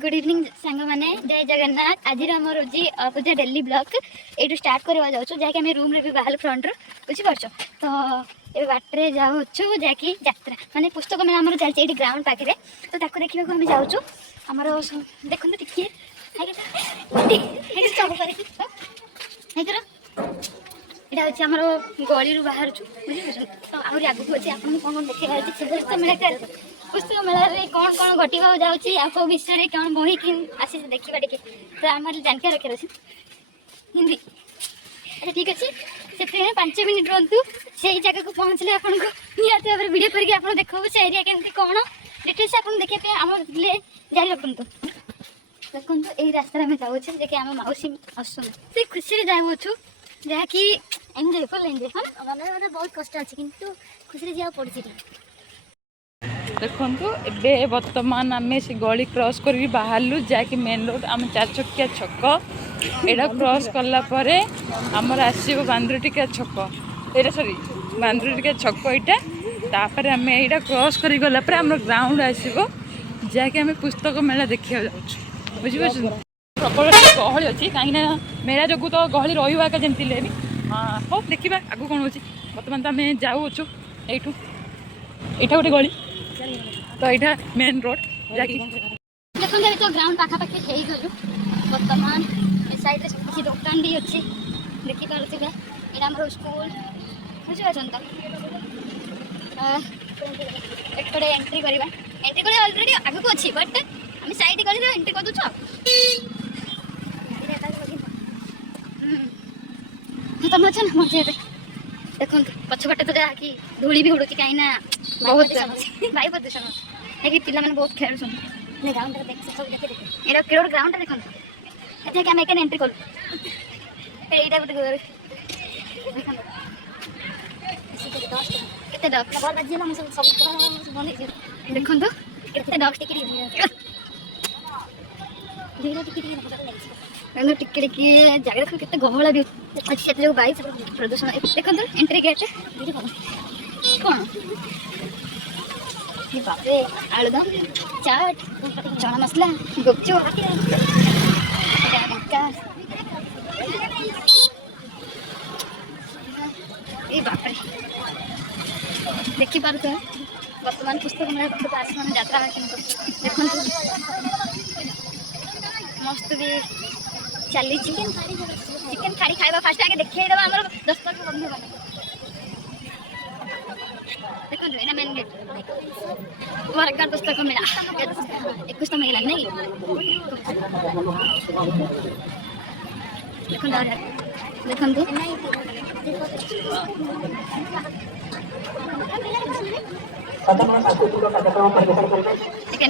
Good evening सांग मैंने जय जगन्नाथ। आज आम रोजी पूजा डेली ब्लॉग ये स्टार्ट करवा जाऊँ जहाँकि आम रूम रे भी बाहर फ्रंट रू बुझीपार तो ये बाटे जाऊँ जहाँकि यात्रा माने पुस्तक मेला आम चलती ये ग्राउंड पाखे तो ताको देखा आम जाऊँ आमर देखते टिके यहाँ हूँ आमर गली बाहर बुझे तो आहरी आगू अच्छे आपको कौन देखा पुस्तक मेला पुस्तक मेला कौन कौन घटवा जाऊँगी आपको विषय कौन बही कि आसी देखा टे तो आम जानकारी रखे अच्छे हिंदी अच्छा ठीक अच्छे से 5 मिनट रुंतु से जगह को पहुँचले आपको निहत भाव वीडियो करके आप देखो से एरिया केमती कौन डिटेल्स आप देखा आम जारी रखु देखो यही रास्ता आम जाऊँ जैसे आम मौसी आसुन से खुशी जाऊँ जहाँकि एंजय फुल एंजय हाँ मन बहुत कष्ट अच्छे कि खुशी जावा पड़ी देखु ए बर्तमान आम से गली क्रॉस कर बाहरलु जहाँकि मेन रोड आम 4 चकिया छक एटा क्रॉस कलापर आमर आसो बांद्रटिका छक ये सॉरी बांद्रटिका छक यहाँ आम यहाँ क्रॉस कर गलापर आम ग्राउंड आसो जहाँकि आम पुस्तक मेला देखा जाऊँ बुझीपार प्रबल गहली अच्छी कहीं मेला जो तो गहली रहा जमी भी हाँ हो देखा आगू कौन हो बर्तमान तो आम जाऊँ यू यहाँ गोटे गली तो यहाँ मेन रोड देखो तो ग्राउंड पाखापाखि हो गलु बर्तमान साइड सब किसी दुकान भी अच्छी देखिपे यहाँ आम स्कूल बुझीपार तो एपटे एंट्री करवा एंट्री कर अलरेडी आगू अच्छी बट आम साइड कर एंट्री कर दूँ तुम अच्छे ना मजे देखो पछपटे तो जहाँ कि धूली भी उड़ू कहीं बहुत वायु प्रदूषण है पिला मैंने बहुत खेल ग्राउंड केड़े ग्राउंड देखो अच्छा आम एंट्री कलु यहाँ गोटे देखो केते डस्ट टिके टिके जगह देखो केते गहला भी अच्छे जो वायु प्रदूषण देखो एंट्री गेट कौन बापरे आलुदम चाट चना मसला गुपचुप ये बापरे देखिपार बर्तमान पुस्तक मेला आसमान यात्रा देखो मस्त भी चली चिकेन खाड़ी खाइबा फास्ट आगे देखा आम 10 टका बंद हो देखो ये मेन गेट वर्कर पुस्तक मेला 21 मेला नहीं देखो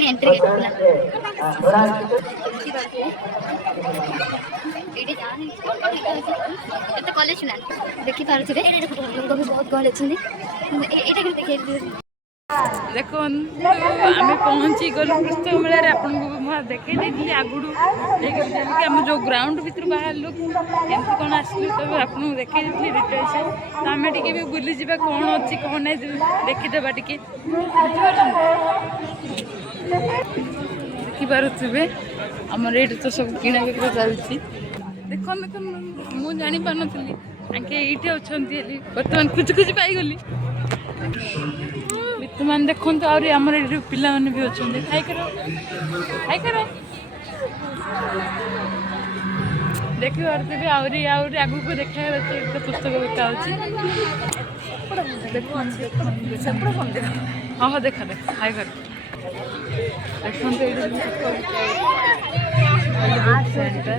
एंट्री कॉलेज देखी पारे बहुत गहल अच्छे देखिए देखो आम पहुँची गलु पुस्तक मेला आपको देखे आगुड़ आम जो ग्राउंड भर बाहर केमती कौन आसलु तब आपको देखे डिटेल्स तो आम टे भी बुली जा कौन अच्छी कौन नहीं देखीदे टे देखिपे आमर ये तो सब किना बिक्री चलती देख देख मुझे जानी पार नी आगे ये अच्छा बर्तमान खुची खुची पाईगली बर्तमान देखो आमर ये पिला मैंने भी अच्छा खाई कर देखी पारे आहरी आगू को देखा पुस्तक बिका हाँ हाँ देखा देख खाई कर देखो सेंटर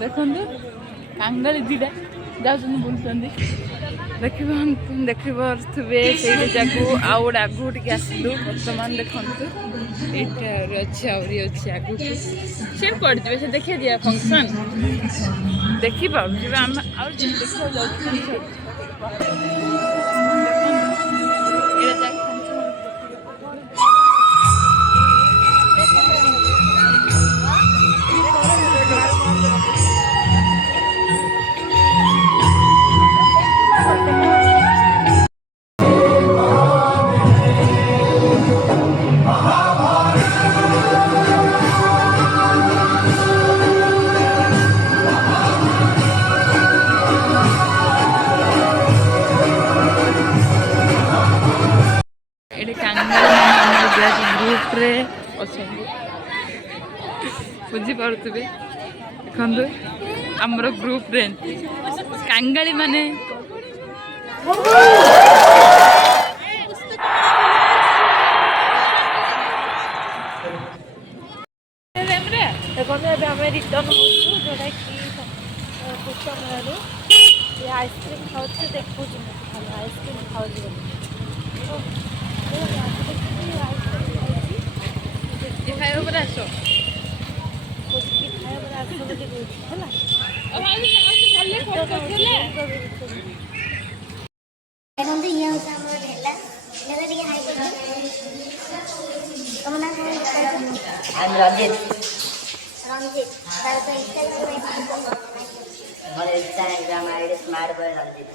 देखो कांगाली दीटा जाऊँ बुलूँ देखिपे से जाकू आउट आगू टे आसलु बर्तमान देखु ये अच्छे आहरी अच्छे आगू सी कौन जी से देखिए दिया फंक्शन देखिपे आम ଅଛନ୍ତି ବୁଝିପାରୁଥିବେ। ଦେଖନ୍ତୁ ଆମର ଗ୍ରୁପରେ କାଙ୍ଗାଳି ମାନେ ଦେଖନ୍ତୁ ଏବେ ଆମେ ରିଟର୍ନ ହେଉଛୁ ଯେଉଁଟାକି କୁସମେଳାରୁ ସେ ଆଇସ୍କ୍ରିମ୍ ଖାଉଛି ଦେଖୁଛୁ ମୋତେ ଖାଲି ଆଇସ୍କ୍ରିମ୍ ଖାଉଛି ବୋଲି ଖାଇବା ପରେ ଆସ ଖୋଜିକି ଖାଇବା ପରେ ଆସ ବୋଲି କହୁଛି ହେଲା। ଦେଖନ୍ତୁ ଇଏ ହେଉଛି ଆମର ଢେଲା ଢେଲା ଟିକେ ହାଇ କରିଦିଅ। ତମ ନାଁ କଣ? ରଞ୍ଜିତ ରଞ୍ଜିତ। ତାର ତ ଇନଷ୍ଟାଗ୍ରାମ ମୋର ଇନଷ୍ଟାଗ୍ରାମ ଆଇଡି ସ୍ମାର୍ଟ ବୟ ରଞ୍ଜିତ।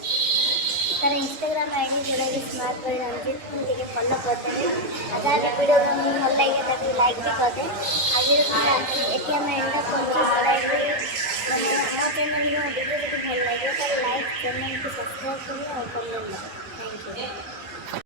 ତାର ଇନଷ୍ଟାଗ୍ରାମ ଆଇଡି ଯୋଉଟାକି ସ୍ମାର୍ଟ ବୟ ରଞ୍ଜିତ ଟିକେ ଫଲୋ କରିଦେବେ। ଆଉ ଯାହା ବି ଭିଡ଼ିଓ ତମକୁ ଭଲ ଲାଗେ ତାକୁ ଲାଇକ୍ ବି କରିଦେ। ଆଜିର ଏଠି ଆମେ ଏଣ୍ଡ କରୁଛୁ। ମାନେ ଆମ ଚ୍ୟାନେଲର ଭିଡ଼ିଓ ଯଦି ଭଲ ଲାଗିବ ତାହେଲେ ଲାଇକ୍ ଚ୍ୟାନେଲକୁ ସବସ୍କ୍ରାଇବ୍ କରିବେ ଆଉ କମେଣ୍ଟ ଥ୍ୟାଙ୍କ ୟୁ।